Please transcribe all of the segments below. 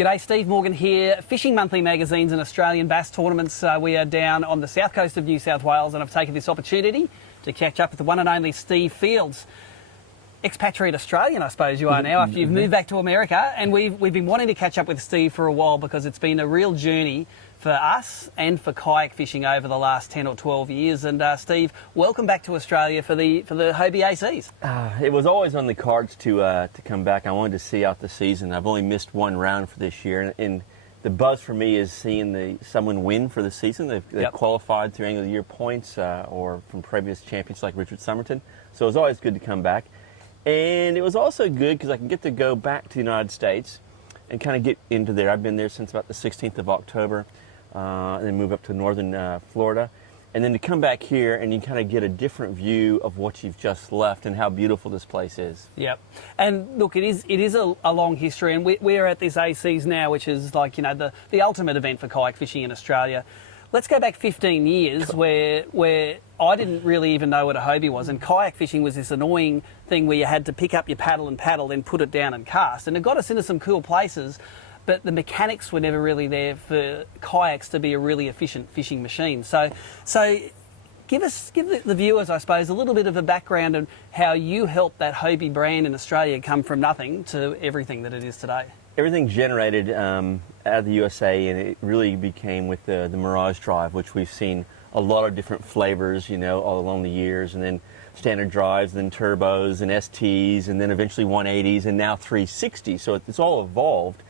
G'day, Steve Morgan here. Fishing Monthly magazines and Australian bass tournaments. We are down on the south coast of New South Wales, and I've taken this opportunity to catch up with the one and only Steve Fields. Expatriate Australian, I suppose you are now, after you've moved back to America. And we've been wanting to catch up with Steve for a while because it's been a real journey for us and for kayak fishing over the last 10 or 12 years. And Steve, welcome back to Australia for the Hobie ACs. It was always on the cards to come back. I wanted to see out the season. I've only missed one round for this year, and the buzz for me is seeing someone win for the season. They've qualified through end of the year points or from previous champions like Richard Somerton. So it was always good to come back. And it was also good because I can get to go back to the United States and kind of get into there. I've been there since about the 16th of October, and then move up to northern Florida. And then to come back here and you kind of get a different view of what you've just left and how beautiful this place is. Yep. And look, it is a long history, and we're at this ACs now, which is like, you know, the ultimate event for kayak fishing in Australia. Let's go back 15 years where I didn't really even know what a Hobie was, and kayak fishing was this annoying thing where you had to pick up your paddle and paddle, then put it down and cast. And it got us into some cool places, but the mechanics were never really there for kayaks to be a really efficient fishing machine. So give the viewers, I suppose, a little bit of a background on how you helped that Hobie brand in Australia come from nothing to everything that it is today. Everything generated out of the USA, and it really became with the Mirage drive, which we've seen a lot of different flavors, you know, all along the years, and then standard drives, then turbos and STs, and then eventually 180s, and now 360s. So it's all evolved.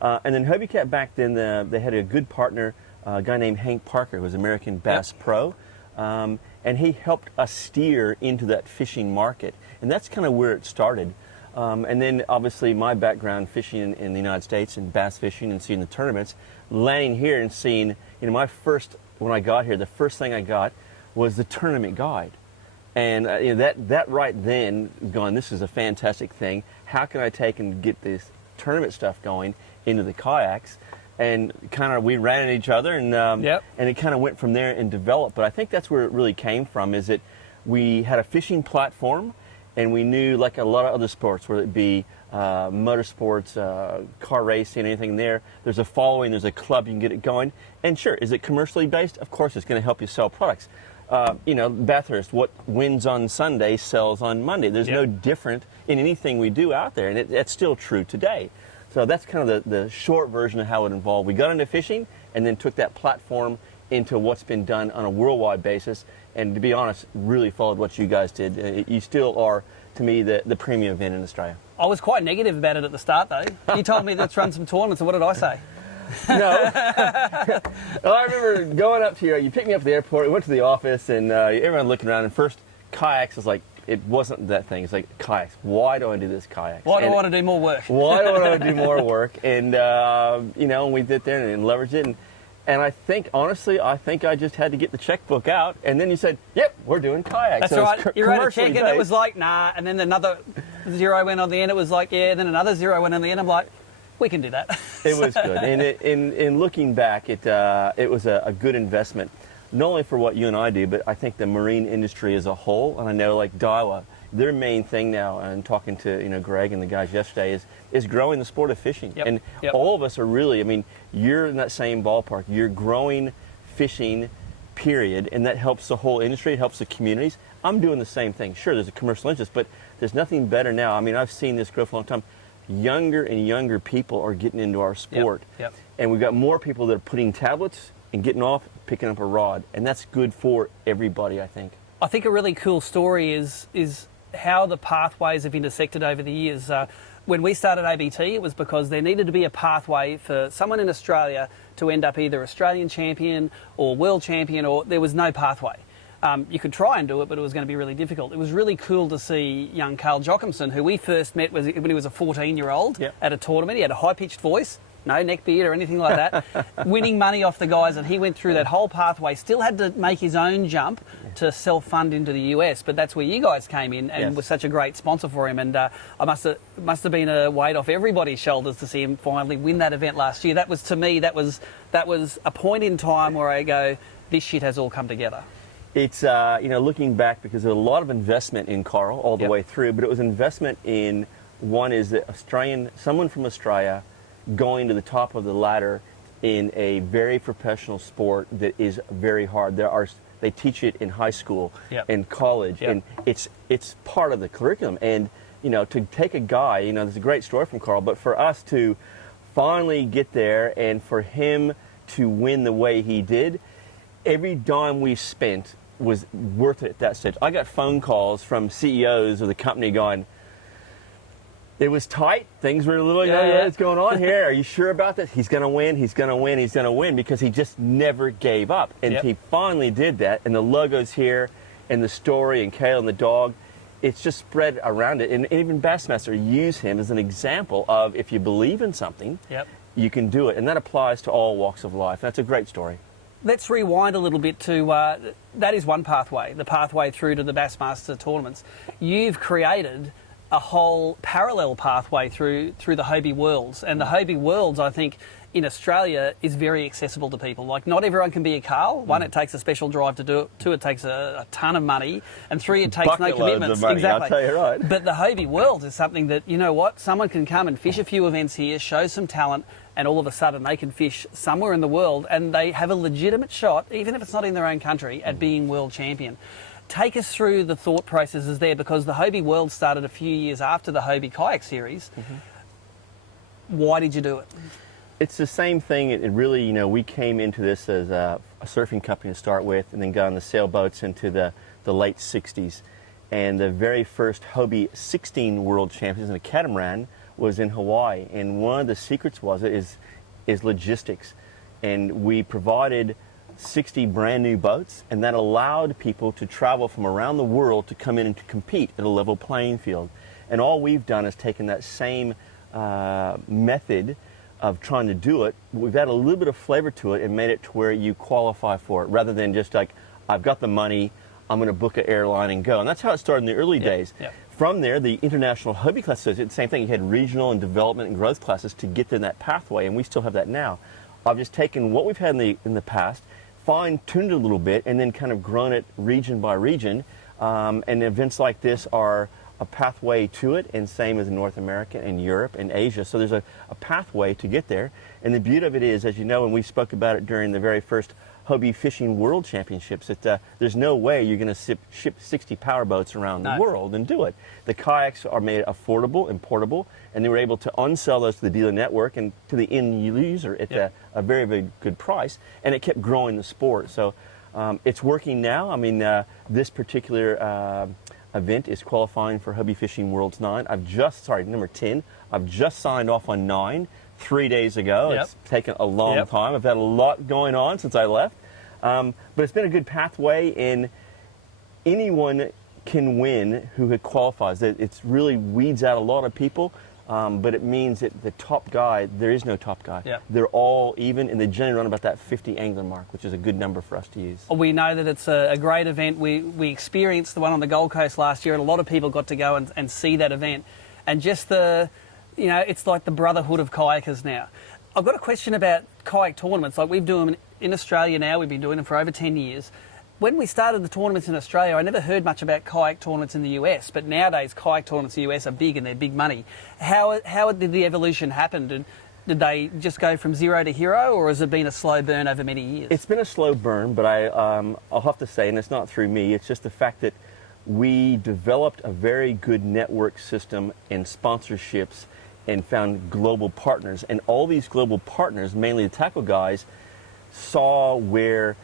And then Hobie Cat back then, they had a good partner, a guy named Hank Parker, who was American Bass Pro, and he helped us steer into that fishing market. And that's kind of where it started. And then obviously my background fishing in the United States and bass fishing and seeing the tournaments, landing here and seeing, you know, when I got here, the first thing I got was the tournament guide. And you know, that right then, going, this is a fantastic thing. How can I take and get this tournament stuff going into the kayaks? And kind of we ran at each other, and it kind of went from there and developed. But I think that's where it really came from, is that we had a fishing platform, and we knew, like a lot of other sports, whether it be motorsports, car racing, anything there's a following, there's a club, you can get it going. And sure, is it commercially based? Of course, it's going to help you sell products. You know, Bathurst, what wins on Sunday sells on Monday. There's no different in anything we do out there, and that's still true today. So that's kind of the short version of how it evolved. We got into fishing and then took that platform into what's been done on a worldwide basis, and to be honest, really followed what you guys did. You still are, to me, the premium event in Australia. I was quite negative about it at the start, though. You told me let's run some tournaments, and what did I say? No. Well, I remember going up to you picked me up at the airport, we went to the office, and everyone looking around, and first kayaks was like, it wasn't that thing. It's like, kayaks. Why do I do this kayaks? Why do I want to do more work? Why do I want to do more work? And, you know, we did there and leveraged it. And I think, honestly, I just had to get the checkbook out. And then you said, yep, we're doing kayaks. That's so right. You wrote a check and it was like, nah. And then another zero went on the end. It was like, yeah. Then another zero went on the end. I'm like, we can do that. It was good. And in looking back, it was a good investment. Not only for what you and I do, but I think the marine industry as a whole. And I know, like Daiwa, their main thing now, and talking to Greg and the guys yesterday, is growing the sport of fishing. And all of us are really, I mean, you're in that same ballpark. You're growing fishing, period, and that helps the whole industry. It helps the communities. I'm doing the same thing. Sure, there's a commercial interest, but there's nothing better now. I mean, I've seen this grow for a long time. Younger and younger people are getting into our sport. And we've got more people that are putting tablets and getting off, picking up a rod, and that's good for everybody, I think. I think a really cool story is how the pathways have intersected over the years. When we started ABT, it was because there needed to be a pathway for someone in Australia to end up either Australian champion or world champion, or there was no pathway. You could try and do it, but it was going to be really difficult. It was really cool to see young Carl Jochimson, who we first met when he was a 14-year-old at a tournament. He had a high-pitched voice, no neck beard or anything like that, winning money off the guys, and he went through that whole pathway, still had to make his own jump to self-fund into the US, but that's where you guys came in and was such a great sponsor for him, and I must have been a weight off everybody's shoulders to see him finally win that event last year. That was, to me, that was a point in time where I go, this shit has all come together. It's, looking back, because there was a lot of investment in Carl all the way through, but it was investment in, one is that someone from Australia going to the top of the ladder in a very professional sport that is very hard. They teach it in high school, Yep. in college, Yep. and it's part of the curriculum. And to take a guy, there's a great story from Carl, but for us to finally get there and for him to win the way he did, every dime we spent was worth it at that stage. I got phone calls from CEOs of the company going, it was tight. Things were a little, what's going on here? Are you sure about this? He's going to win. He's going to win. He's going to win, because he just never gave up. And he finally did that. And the logo's here, and the story, and Kale and the dog, it's just spread around it. And even Bassmaster use him as an example of, if you believe in something, you can do it. And that applies to all walks of life. That's a great story. Let's rewind a little bit to, that is one pathway, the pathway through to the Bassmaster tournaments. You've created a whole parallel pathway through the Hobie Worlds. And the Hobie Worlds, I think, in Australia is very accessible to people. Like, not everyone can be a Carl. One, it takes a special drive to do it. Two, it takes a ton of money. And three, it takes no commitments. Of money, exactly. I'll tell you right. But the Hobie Worlds is something that, someone can come and fish a few events here, show some talent, and all of a sudden they can fish somewhere in the world and they have a legitimate shot, even if it's not in their own country, at being world champion. Take us through the thought processes there, because the Hobie World started a few years after the Hobie Kayak Series. Why did you do it? It's the same thing. It really, we came into this as a surfing company to start with, and then got on the sailboats into the late 60s. And the very first Hobie 16 World Champions in a catamaran was in Hawaii. And one of the secrets is logistics. And we provided 60 brand new boats, and that allowed people to travel from around the world to come in and to compete at a level playing field. And all we've done is taken that same method of trying to do it, we've added a little bit of flavor to it and made it to where you qualify for it, rather than just like, I've got the money, I'm going to book an airline and go. And that's how it started in the early days. From there, the International Hobie Class did the same thing. You had regional and development and growth classes to get in that pathway, and we still have that now. I've just taken what we've had in the past, fine-tuned it a little bit, and then kind of grown it region by region. And events like this are a pathway to it, and same as in North America and Europe and Asia. So there's a pathway to get there. And the beauty of it is, as you know, and we spoke about it during the very first Hobie Fishing World Championships, that there's no way you're going to ship 60 power boats around the world and do it. The kayaks are made affordable and portable, and they were able to unsell those to the dealer network and to the end user at a very, very good price, and it kept growing the sport. So it's working now. I mean, this particular event is qualifying for Hobie Fishing Worlds 9. Number 10. I've just signed off on 9 3 days ago. It's taken a long time. I've had a lot going on since I left. But it's been a good pathway, and anyone can win who qualifies. It really weeds out a lot of people, but it means that the top guy, there is no top guy. They're all even, and they generally run about that 50 angler mark, which is a good number for us to use. We know that it's a great event. We experienced the one on the Gold Coast last year, and a lot of people got to go and see that event. And just it's like the brotherhood of kayakers now. I've got a question about kayak tournaments. Like, we've doing them in Australia now. We've been doing them for over 10 years. When we started the tournaments in Australia, I never heard much about kayak tournaments in the US, but nowadays kayak tournaments in the US are big, and they're big money. How did the evolution happen? Did they just go from zero to hero, or has it been a slow burn over many years? It's been a slow burn, but I'll have to say, and it's not through me, it's just the fact that we developed a very good network system and sponsorships and found global partners. And all these global partners, mainly the tackle guys, saw where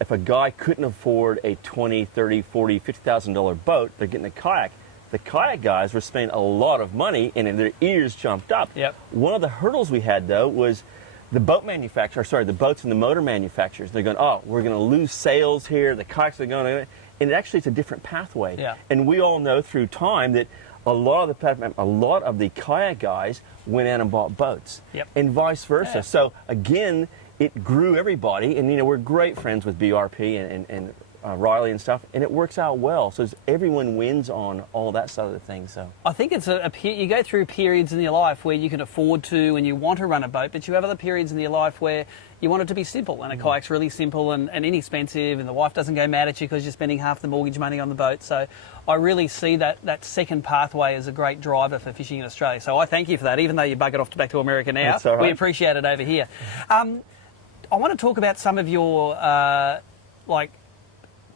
if a guy couldn't afford a $20, $30, $40, $50,000 boat, they're getting a kayak. The kayak guys were spending a lot of money, and their ears jumped up. One of the hurdles we had, though, was the boats and the motor manufacturers. They're going, we're going to lose sales here. The kayaks are going, and actually it's a different pathway. And we all know through time that a lot of the kayak guys went out and bought boats, and vice versa. So again, it grew everybody, and we're great friends with BRP and Riley and stuff, and it works out well. So everyone wins on all that side of the thing. So I think it's you go through periods in your life where you can afford to and you want to run a boat, but you have other periods in your life where you want it to be simple, and a kayak's really simple and inexpensive, and the wife doesn't go mad at you because you're spending half the mortgage money on the boat. So I really see that second pathway as a great driver for fishing in Australia. So I thank you for that, even though you buggered off back to America now. That's all right. We appreciate it over here. I want to talk about some of your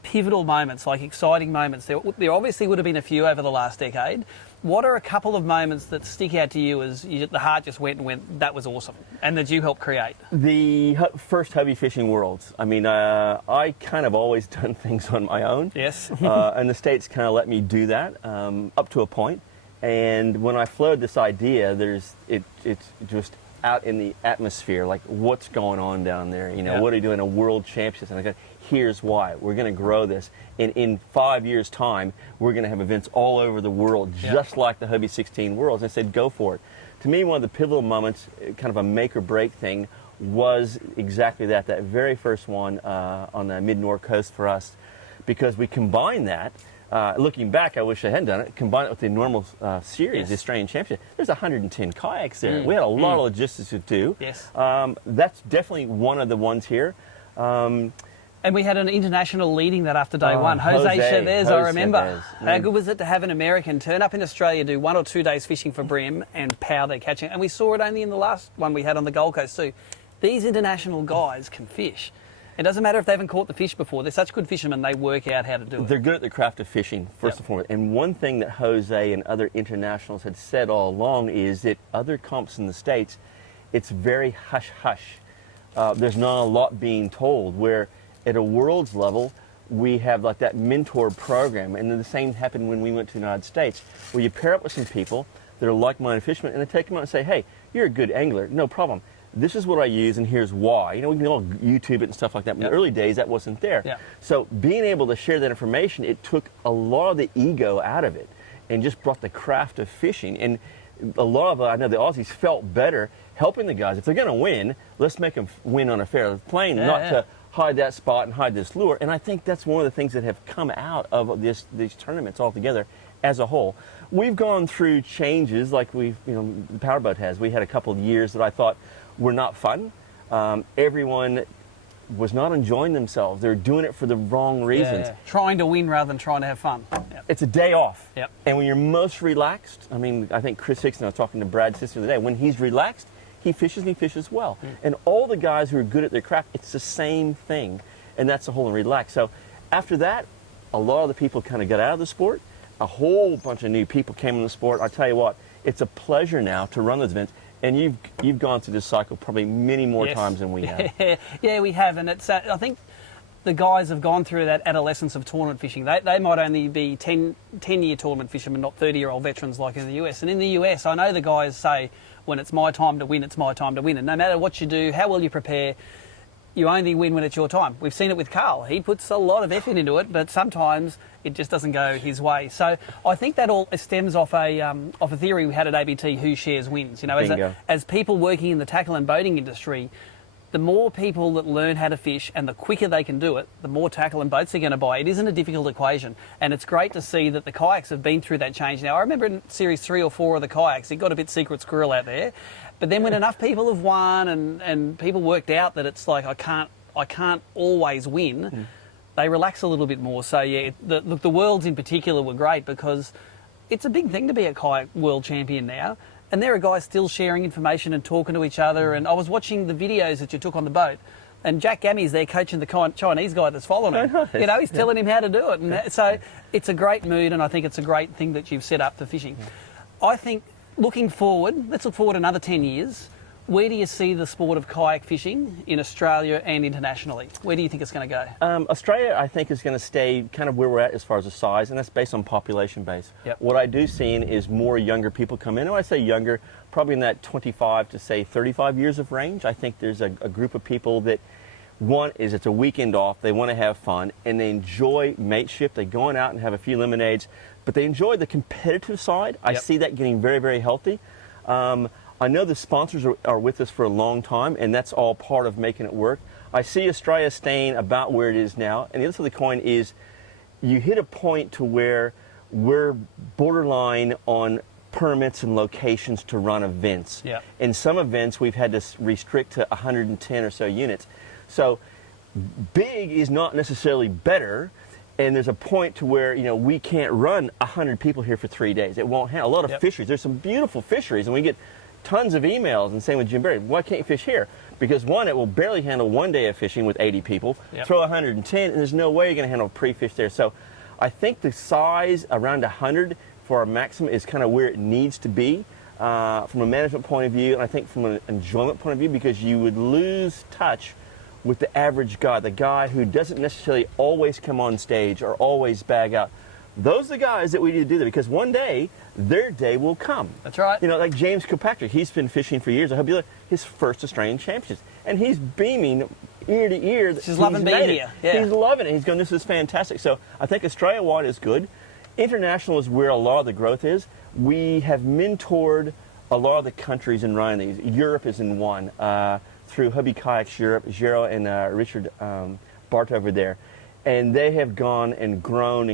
pivotal moments, like exciting moments. There obviously would have been a few over the last decade. What are a couple of moments that stick out to you as the heart just went and went, that was awesome, and that you helped create? The first hobby fishing worlds. I mean, I kind of always done things on my own. Yes. And the States kind of let me do that up to a point. And when I floated this idea, it's just out in the atmosphere, like what's going on down there? You know, Yeah. what are you doing? A world championships? And I go, here's why. We're going to grow this. And in 5 years' time, we're going to have events all over the world, just like the Hobie 16 Worlds. And I said, go for it. To me, one of the pivotal moments, kind of a make or break thing, was exactly that very first one on the mid-North coast for us, because we combined that. Looking back, I wish I hadn't done it. Combine it with the normal series, the Australian Championship. There's 110 kayaks there. We had a lot of logistics to do. Yes. That's definitely one of the ones here. And we had an international leading that after day one. Jose Chavez, I remember. How good was it to have an American turn up in Australia, do 1 or 2 days fishing for bream and power their catching? And we saw it only in the last one we had on the Gold Coast too. These international guys can fish. It doesn't matter if they haven't caught the fish before. They're such good fishermen, they work out how to do it. They're good at the craft of fishing, first and foremost. And one thing that Jose and other internationals had said all along is that other comps in the States, it's very hush-hush. There's not a lot being told, where at a world's level, we have like that mentor program. And then the same happened when we went to the United States, where you pair up with some people that are like-minded fishermen, and they take them out and say, hey, you're a good angler, no problem. This is what I use, and here's why. You know, we can all YouTube it and stuff like that. In the early days, that wasn't there. So being able to share that information, it took a lot of the ego out of it and just brought the craft of fishing. And a lot of, I know the Aussies felt better helping the guys. If they're going to win, let's make them win on a fair plane, not to hide that spot and hide this lure. And I think that's one of the things that have come out of these tournaments altogether as a whole. We've gone through changes like the Powerboat has. We had a couple of years that I thought were not fun. Everyone was not enjoying themselves. They were doing it for the wrong reasons. Trying to win rather than trying to have fun. It's a day off. Yep. And when you're most relaxed, I mean, I think Chris Hickson, I was talking to Brad's sister the other day, when he's relaxed, he fishes and he fishes well. And all the guys who are good at their craft, it's the same thing. And that's the whole and relax. So after that, a lot of the people kind of got out of the sport. A whole bunch of new people came in the sport. I tell you what, it's a pleasure now to run those events. And you've gone through this cycle probably many more times than we have. Yeah, we have. And it's I think the guys have gone through that adolescence of tournament fishing. They might only be 10-year tournament fishermen, not 30-year-old veterans like in the US. And in the US, I know the guys say, when it's my time to win, it's my time to win. And no matter what you do, how well you prepare, you only win when it's your time. We've seen it with Carl. He puts a lot of effort into it, but sometimes it just doesn't go his way. So I think that all stems off a theory we had at ABT, who shares wins. You know, as people working in the tackle and boating industry, the more people that learn how to fish and the quicker they can do it, the more tackle and boats they're going to buy. It isn't a difficult equation. And it's great to see that the kayaks have been through that change. Now, I remember in Series 3 or 4 of the kayaks, it got a bit secret squirrel out there. But then when enough people have won and people worked out that it's like, I can't always win, they relax a little bit more. So, yeah, the Worlds in particular were great because it's a big thing to be a kayak world champion now. And there are guys still sharing information and talking to each other. And I was watching the videos that you took on the boat, and Jack Gammy's there coaching the Chinese guy that's following him. Nice. You know, he's telling him how to do it. And so it's a great mood, and I think it's a great thing that you've set up for fishing. I think looking forward, let's look forward another 10 years. Where do you see the sport of kayak fishing in Australia and internationally? Where do you think it's going to go? Australia, I think, is going to stay kind of where we're at as far as the size, and that's based on population base. What I do see is more younger people come in. And when I say younger, probably in that 25 to, say, 35 years of range. I think there's a group of people that, one is it's a weekend off, they want to have fun, and they enjoy mateship. They're going out and have a few lemonades, but they enjoy the competitive side. I see that getting very, very healthy. I know the sponsors are with us for a long time, and that's all part of making it work. I see Australia staying about where it is now. And the other side of the coin is you hit a point to where we're borderline on permits and locations to run events. Yep. In some events, we've had to restrict to 110 or so units. So big is not necessarily better, and there's a point to where, you know, we can't run 100 people here for 3 days. It won't handle a lot of Yep. fisheries. There's some beautiful fisheries, and we get tons of emails, and same with Jim Berry. Why can't you fish here? Because one, it will barely handle 1 day of fishing with 80 people. Yep. Throw 110, and there's no way you're going to handle pre-fish there. So I think the size around 100 for our maximum is kind of where it needs to be from a management point of view, and I think from an enjoyment point of view, because you would lose touch with the average guy, the guy who doesn't necessarily always come on stage or always bag out. Those are the guys that we need to do that, because one day, their day will come. That's right. You know, like James Kilpatrick, he's been fishing for years. I hope you look, his first Australian Championships. And he's beaming ear to ear. He's loving being here. Yeah. He's loving it. He's going, this is fantastic. So I think Australia-wide is good. International is where a lot of the growth is. We have mentored a lot of the countries in running these. Europe is in one. Through Hubby Kayaks Europe, Gero and Richard Bart over there. And they have gone and grown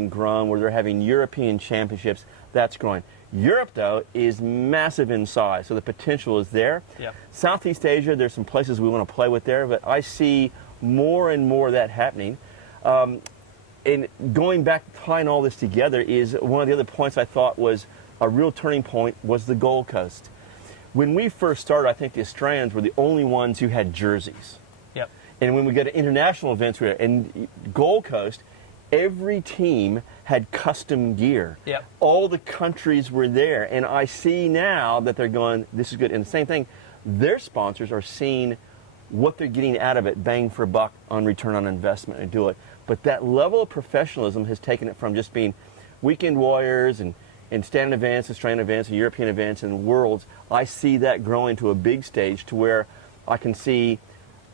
where they're having European championships. That's growing. Europe, though, is massive in size, so the potential is there. Yep. Southeast Asia, there's some places we want to play with there, but I see more and more of that happening. And going back, tying all this together, is one of the other points I thought was a real turning point was the Gold Coast. When we first started, I think the Australians were the only ones who had jerseys. Yep. And when we go to international events, and Gold Coast, every team had custom gear. Yep. All the countries were there. And I see now that they're going, this is good. And the same thing, their sponsors are seeing what they're getting out of it, bang for a buck on return on investment, and do it. But that level of professionalism has taken it from just being weekend warriors and standard events, Australian events, and European events, and worlds. I see that growing to a big stage to where I can see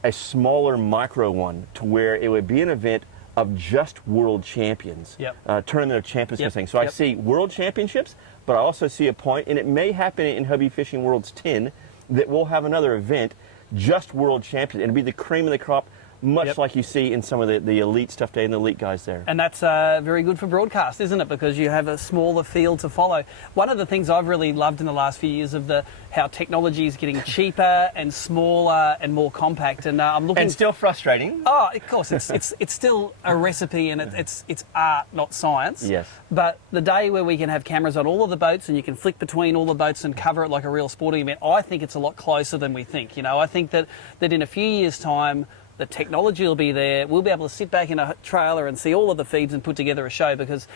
a smaller micro one, to where it would be an event of just world champions, Yep. tournament of champions, Yep. thing. So I Yep. see world championships, but I also see a point, and it may happen in Hubby Fishing Worlds 10, that we'll have another event, just world champions, and it'll be the cream of the crop, much Yep. like you see in some of the elite stuff today and the elite guys there. And that's very good for broadcast, isn't it? Because you have a smaller field to follow. One of the things I've really loved in the last few years of how technology is getting cheaper and smaller and more compact. And I'm looking. And still frustrating. Oh, of course, it's still a recipe, and it's art, not science. Yes. But the day where we can have cameras on all of the boats and you can flick between all the boats and cover it like a real sporting event, I think it's a lot closer than we think. You know, I think that in a few years' time, the technology will be there. We'll be able to sit back in a trailer and see all of the feeds and put together a show, because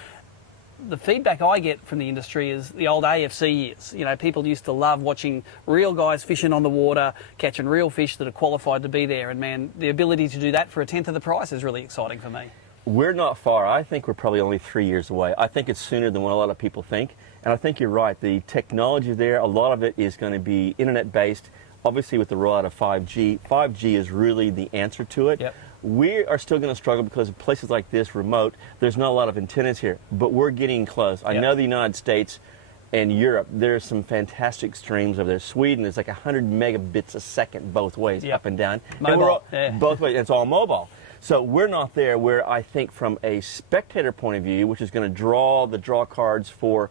the feedback I get from the industry is the old AFC years. You know, people used to love watching real guys fishing on the water, catching real fish that are qualified to be there. And man, the ability to do that for a tenth of the price is really exciting for me. We're not far. I think we're probably only 3 years away. I think it's sooner than what a lot of people think. And I think you're right. The technology there, a lot of it is going to be internet-based. Obviously, with the rollout of 5G, 5G is really the answer to it. Yep. We are still going to struggle because of places like this, remote, there's not a lot of antennas here, but we're getting close. I Yep. know the United States and Europe, there's some fantastic streams over there. Sweden is like 100 megabits a second both ways, Yep. up and down. Mobile, And we're all, yeah. both ways, it's all mobile. So we're not there where I think from a spectator point of view, which is going to draw the draw cards for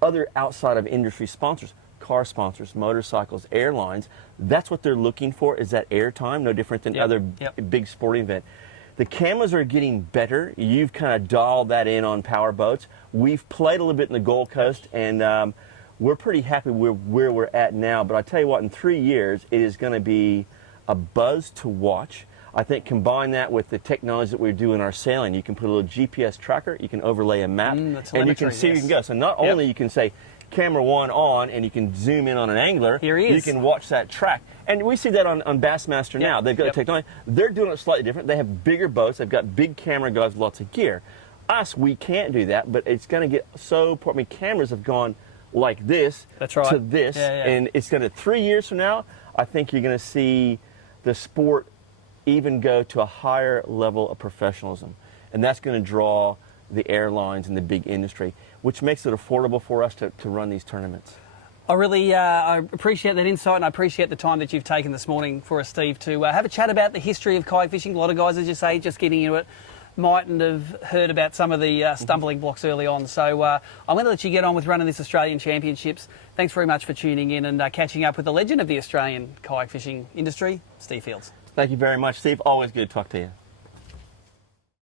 other outside of industry sponsors, car sponsors, motorcycles, airlines, that's what they're looking for, is that airtime, no different than Yep. other Yep. big sporting event. The cameras are getting better. You've kind of dialed that in on power boats. We've played a little bit in the Gold Coast, and we're pretty happy with where we're at now. But I tell you what, in 3 years, it is going to be a buzz to watch. I think combine that with the technology that we do in our sailing. You can put a little GPS tracker, you can overlay a map, The and you can telemetry, see where you yes. can go. So not Yep. only you can say, camera one on, and you can zoom in on an angler. Here he You is. can watch that track. And we see that on Bassmaster now. Yep. They've got Yep. the technology. They're doing it slightly different. They have bigger boats. They've got big camera guys with lots of gear. Us, we can't do that, but it's going to get so... I mean, cameras have gone like this That's right. to this, Yeah, yeah. and it's going to... 3 years from now, I think you're going to see the sport even go to a higher level of professionalism. And that's going to draw the airlines and the big industry, which makes it affordable for us to run these tournaments. I really I appreciate that insight, and I appreciate the time that you've taken this morning for us, Steve, to have a chat about the history of kayak fishing. A lot of guys, as you say, just getting into it, mightn't have heard about some of the stumbling blocks early on. So I'm going to let you get on with running this Australian Championships. Thanks very much for tuning in and catching up with the legend of the Australian kayak fishing industry, Steve Fields. Thank you very much, Steve. Always good to talk to you.